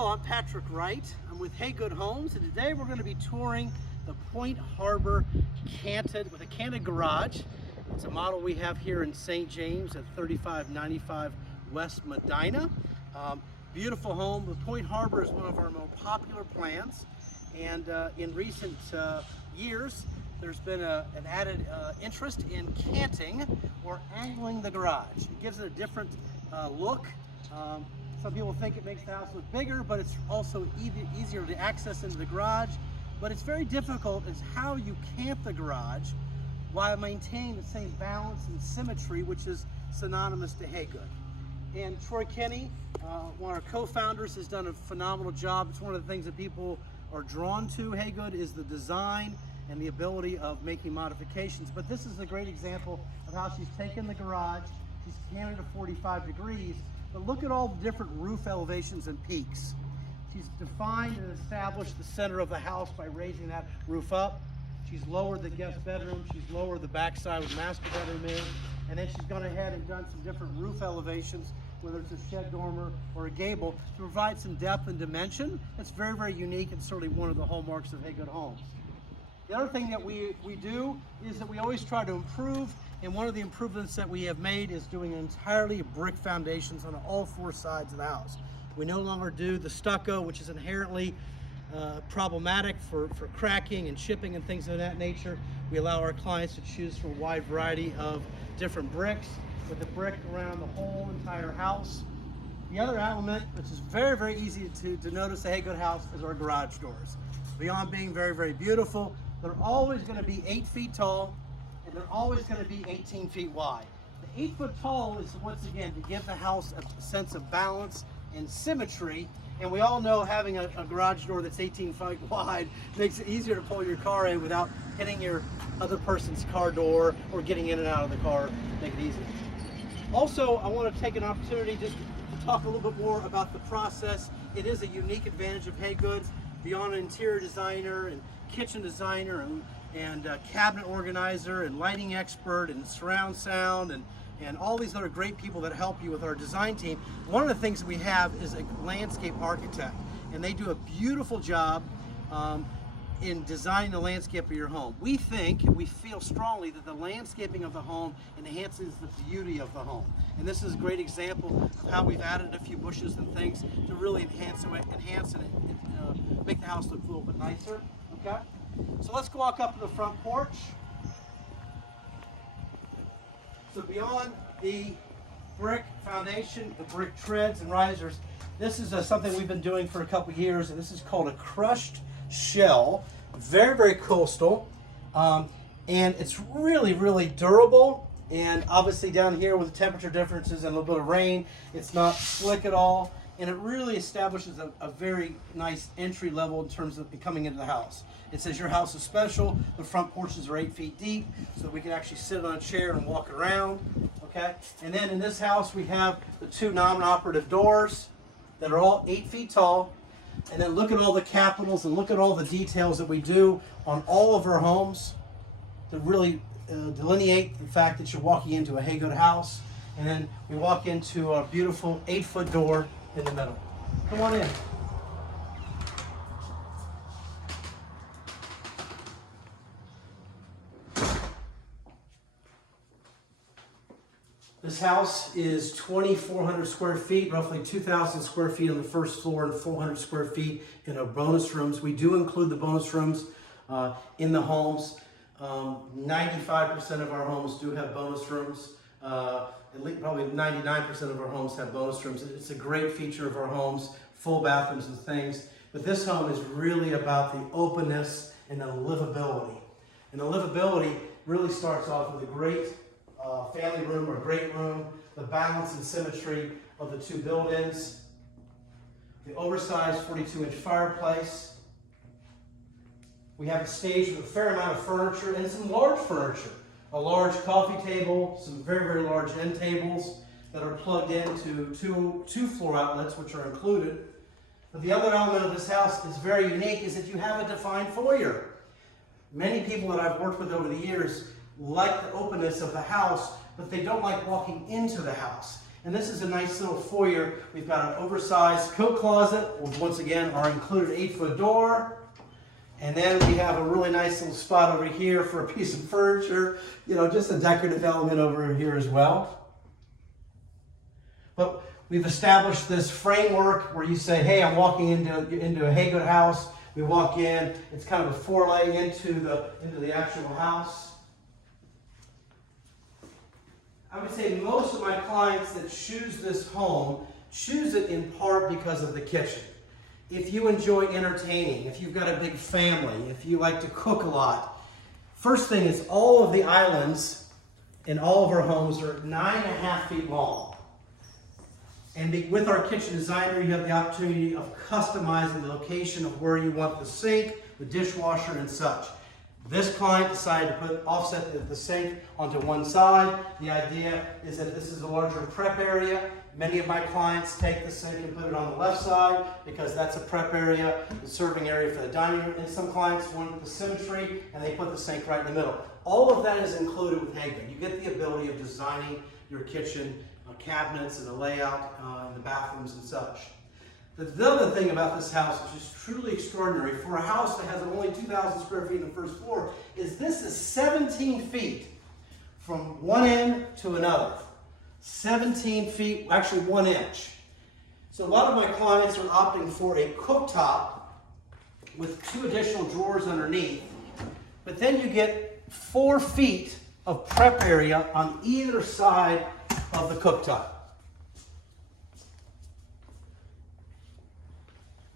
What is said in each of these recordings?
Hello, I'm Patrick Wright. I'm with Hey Good Homes, and today we're going to be touring the Point Harbor with a canted garage. It's a model we have here in St. James at 3595 West Medina. Beautiful home. The Point Harbor is one of our most popular plans, and in recent years there's been an added interest in canting or angling the garage. It gives it a different look. Some people think it makes the house look bigger, but it's also easier to access into the garage. But it's very difficult is how you camp the garage while maintaining the same balance and symmetry, which is synonymous to Hey Good. And Troy Kenny, one of our co-founders, has done a phenomenal job. It's one of the things that people are drawn to Hey Good is the design and the ability of making modifications. But this is a great example of how she's taken the garage, she's canted to 45 degrees, but look at all the different roof elevations and peaks. She's defined and established the center of the house by raising that roof up. She's lowered the guest bedroom, she's lowered the backside where the master bedroom is, and then she's gone ahead and done some different roof elevations, whether it's a shed dormer or a gable, to provide some depth and dimension. That's very, very unique and certainly one of the hallmarks of Hey Good Homes. The other thing that we do is that we always try to improve, and one of the improvements that we have made is doing entirely brick foundations on all four sides of the house. We no longer do the stucco, which is inherently problematic for cracking and chipping and things of that nature. We allow our clients to choose from a wide variety of different bricks with a brick around the whole entire house. The other element, which is very, very easy to notice a Hey Good house, is our garage doors. Beyond being very, very beautiful, they're always going to be 8 feet tall, and they're always going to be 18 feet wide. The 8 foot tall is, once again, to give the house a sense of balance and symmetry. And we all know having a garage door that's 18 feet wide makes it easier to pull your car in without hitting your other person's car door or getting in and out of the car. Make it easy. Also, I want to take an opportunity just to talk a little bit more about the process. It is a unique advantage of Hey Good. Beyond an interior designer and kitchen designer and cabinet organizer and lighting expert and surround sound and all these other great people that help you with our design team, one of the things that we have is a landscape architect, and they do a beautiful job in designing the landscape of your home. We think and we feel strongly that the landscaping of the home enhances the beauty of the home, and this is a great example of how we've added a few bushes and things to really enhance and make the house look a little bit nicer. Okay, so let's walk up to the front porch. So beyond the brick foundation, the brick treads and risers, this is something we've been doing for a couple years, and this is called a crushed shell. Very, very coastal, and it's really, really durable. And obviously down here with the temperature differences and a little bit of rain, it's not slick at all, and it really establishes a very nice entry level in terms of coming into the house. It says your house is special. The front porches are 8 feet deep, so we can actually sit on a chair and walk around. Okay, and then in this house we have the 2 non-operative doors that are all 8 feet tall. And then look at all the capitals and look at all the details that we do on all of our homes to really delineate the fact that you're walking into a Hey Good house. And then we walk into a beautiful 8 foot door in the middle. Come on in. This house is 2,400 square feet, roughly 2,000 square feet on the first floor and 400 square feet in our bonus rooms. We do include the bonus rooms in the homes. 95% of our homes do have bonus rooms. At least probably 99% of our homes have bonus rooms. It's a great feature of our homes, full bathrooms and things. But this home is really about the openness and the livability. And the livability really starts off with a great family room or great room, the balance and symmetry of the 2 built-ins, the oversized 42-inch fireplace. We have a stage with a fair amount of furniture and some large furniture. A large coffee table, some very, very large end tables that are plugged into two floor outlets, which are included. But the other element of this house is very unique, is that you have a defined foyer. Many people that I've worked with over the years like the openness of the house, but they don't like walking into the house. And this is a nice little foyer. We've got an oversized coat closet with, once again, our included 8-foot door. And then we have a really nice little spot over here for a piece of furniture. You know, just a decorative element over here as well. But we've established this framework where you say, hey, I'm walking into a Haygood house. We walk in, it's kind of a foray into the actual house. I would say most of my clients that choose this home choose it in part because of the kitchen. If you enjoy entertaining, if you've got a big family, if you like to cook a lot, first thing is all of the islands in all of our homes are 9.5 feet long. And with our kitchen designer, you have the opportunity of customizing the location of where you want the sink, the dishwasher, and such. This client decided to offset the sink onto one side. The idea is that this is a larger prep area. Many of my clients take the sink and put it on the left side because that's a prep area, the serving area for the dining room. And some clients want the symmetry and they put the sink right in the middle. All of that is included with Haygood. You get the ability of designing your kitchen cabinets and the layout in the bathrooms and such. The other thing about this house, which is truly extraordinary, for a house that has only 2,000 square feet in the first floor, is this is 17 feet from one end to another. 17 feet, actually 1 inch. So a lot of my clients are opting for a cooktop with 2 additional drawers underneath, but then you get 4 feet of prep area on either side of the cooktop.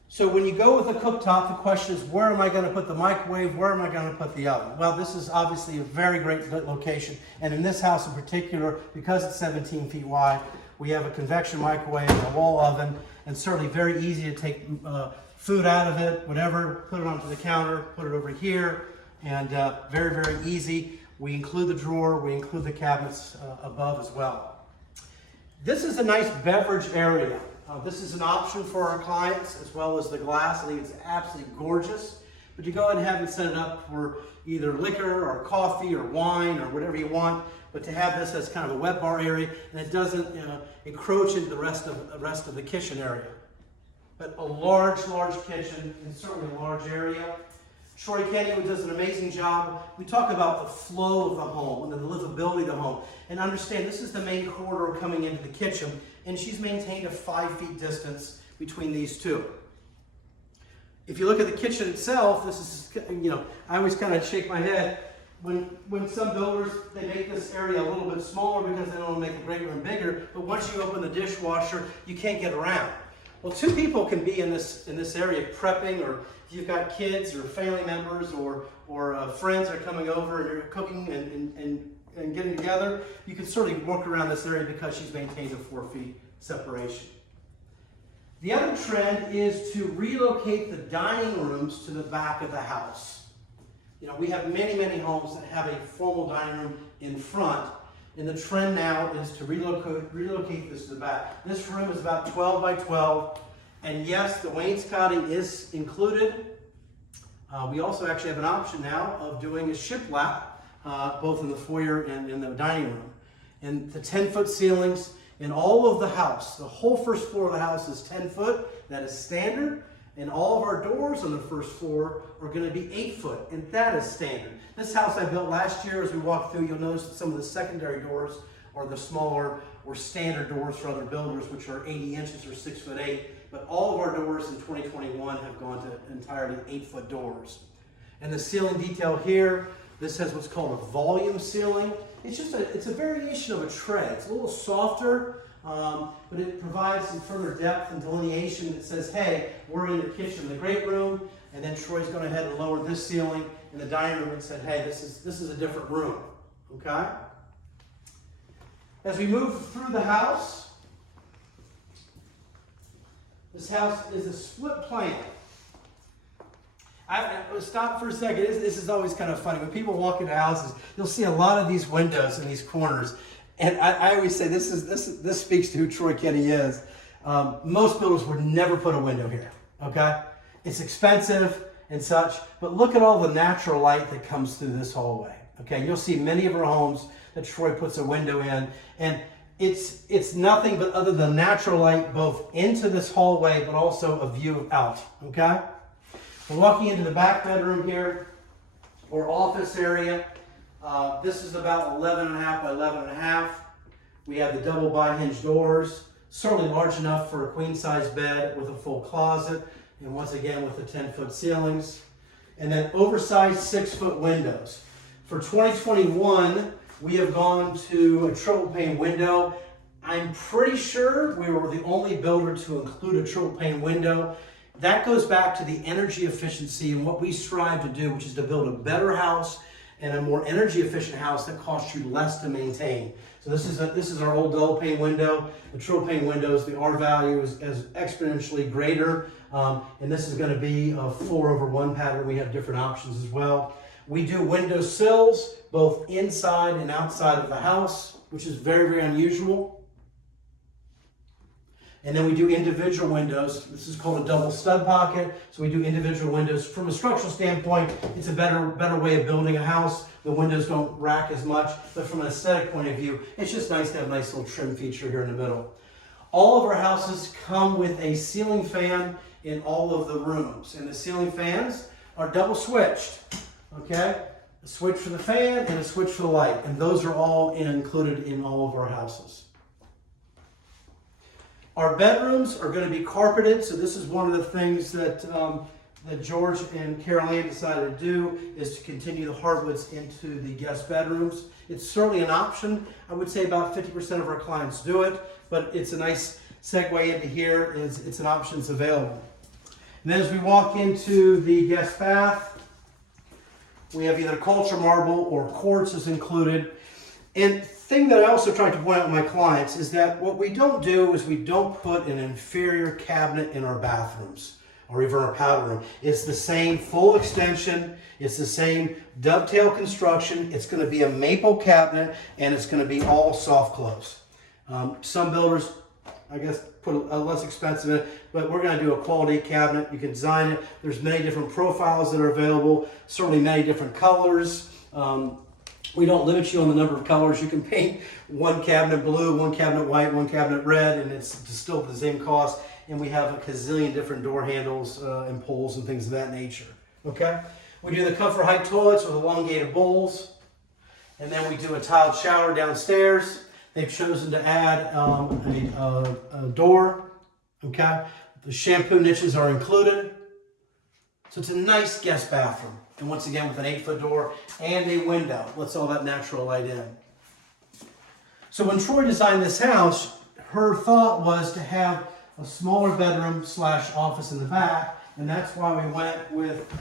So when you go with a cooktop, the question is, where am I going to put the microwave? Where am I going to put the oven? Well, this is obviously a very great location. And in this house in particular, because it's 17 feet wide, we have a convection microwave and a wall oven, and certainly very easy to take food out of it, whatever, put it onto the counter, put it over here, and very, very easy. We include the drawer, we include the cabinets above as well. This is a nice beverage area. This is an option for our clients as well as the glass. I think it's absolutely gorgeous. But you go ahead and have it set it up for either liquor or coffee or wine or whatever you want. But to have this as kind of a wet bar area, and it doesn't encroach into the rest of the kitchen area. But a large kitchen and certainly a large area. Troy Kenny does an amazing job. We talk about the flow of the home and the livability of the home. And understand this is the main corridor coming into the kitchen, and she's maintained a 5 feet distance between these two. If you look at the kitchen itself, this is, I always kind of shake my head. When some builders, they make this area a little bit smaller because they don't want to make the great room bigger, but once you open the dishwasher, you can't get around. Well, 2 people can be in this area prepping, or if you've got kids or family members or friends are coming over and you're cooking and getting together, you can certainly work around this area because she's maintained a 4 feet separation. The other trend is to relocate the dining rooms to the back of the house. We have many homes that have a formal dining room in front. And the trend now is to relocate this to the back. This room is about 12 by 12. And yes, the wainscoting is included. We also actually have an option now of doing a shiplap, both in the foyer and in the dining room. And the 10-foot ceilings in all of the house, the whole first floor of the house is 10 foot. That is standard. And all of our doors on the first floor are going to be 8 foot, and that is standard. This house I built last year, as we walk through, you'll notice that some of the secondary doors are the smaller or standard doors for other builders, which are 80 inches or 6'8". But all of our doors in 2021 have gone to entirely 8-foot doors. And the ceiling detail here, this has what's called a volume ceiling. It's a variation of a tray. It's a little softer. But it provides some further depth and delineation that says, hey, we're in the kitchen, the great room, and then Troy's gone ahead and lowered this ceiling in the dining room and said, hey, this is a different room, okay? As we move through the house, this house is a split plan. I stop for a second. This is always kind of funny. When people walk into houses, you'll see a lot of these windows in these corners. And I always say this speaks to who Troy Kenny is. Most builders would never put a window here, okay? It's expensive and such, but look at all the natural light that comes through this hallway, okay? You'll see many of our homes that Troy puts a window in, and it's nothing but other than natural light both into this hallway, but also a view out, okay? We're walking into the back bedroom here, or office area. This is about 11.5 by 11.5. We have the double bi-hinge doors, certainly large enough for a queen-size bed with a full closet, and once again with the 10-foot ceilings. And then oversized 6-foot windows. For 2021, we have gone to a triple pane window. I'm pretty sure we were the only builder to include a triple pane window. That goes back to the energy efficiency and what we strive to do, which is to build a better house and a more energy efficient house that costs you less to maintain. So this is our old double pane window. The triple pane windows, the R value is exponentially greater. And this is going to be a 4/1 pattern. We have different options as well. We do window sills, both inside and outside of the house, which is very, very unusual. And then we do individual windows. This is called a double stud pocket. So we do individual windows. From a structural standpoint, it's a better way of building a house. The windows don't rack as much, but from an aesthetic point of view, it's just nice to have a nice little trim feature here in the middle. All of our houses come with a ceiling fan in all of the rooms. And the ceiling fans are double switched, okay? A switch for the fan and a switch for the light. And those are all included in all of our houses. Our bedrooms are going to be carpeted, so this is one of the things that George and Carol Ann decided to do, is to continue the hardwoods into the guest bedrooms. It's certainly an option. I would say about 50% of our clients do it, but it's a nice segue into here. It's an option that's available. And then as we walk into the guest bath, we have either culture marble or quartz is included. And thing that I also try to point out to my clients is that what we don't do is we don't put an inferior cabinet in our bathrooms or even our powder room. It's the same full extension. It's the same dovetail construction. It's going to be a maple cabinet and it's going to be all soft close. Some builders, I guess, put a less expensive in it, but we're going to do a quality cabinet. You can design it. There's many different profiles that are available, certainly many different colors. We don't limit you on the number of colors. You can paint one cabinet blue, one cabinet white, one cabinet red, and it's still the same cost. And we have a gazillion different door handles and pulls and things of that nature. Okay? We do the comfort height toilets with elongated bowls. And then we do a tiled shower downstairs. They've chosen to add a door. Okay? The shampoo niches are included. So it's a nice guest bathroom. And once again, with an 8-foot door and a window, lets all that natural light in. So when Troy designed this house, her thought was to have a smaller bedroom / office in the back, and that's why we went with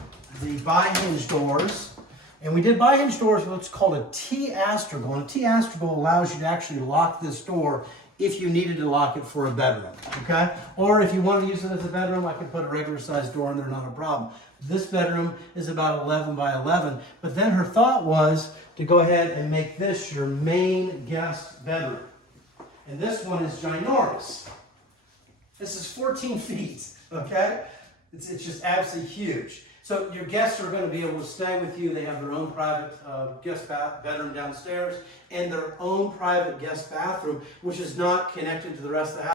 the bi-hinge doors. And we did bi-hinge doors with what's called a T-astragal. And a T-astragal allows you to actually lock this door if you needed to lock it for a bedroom, okay? Or if you want to use it as a bedroom, I can put a regular sized door in there, not a problem. This bedroom is about 11 by 11, but then her thought was to go ahead and make this your main guest bedroom. And this one is ginormous. This is 14 feet, okay? It's just absolutely huge. So your guests are going to be able to stay with you. They have their own private guest bedroom downstairs and their own private guest bathroom, which is not connected to the rest of the house.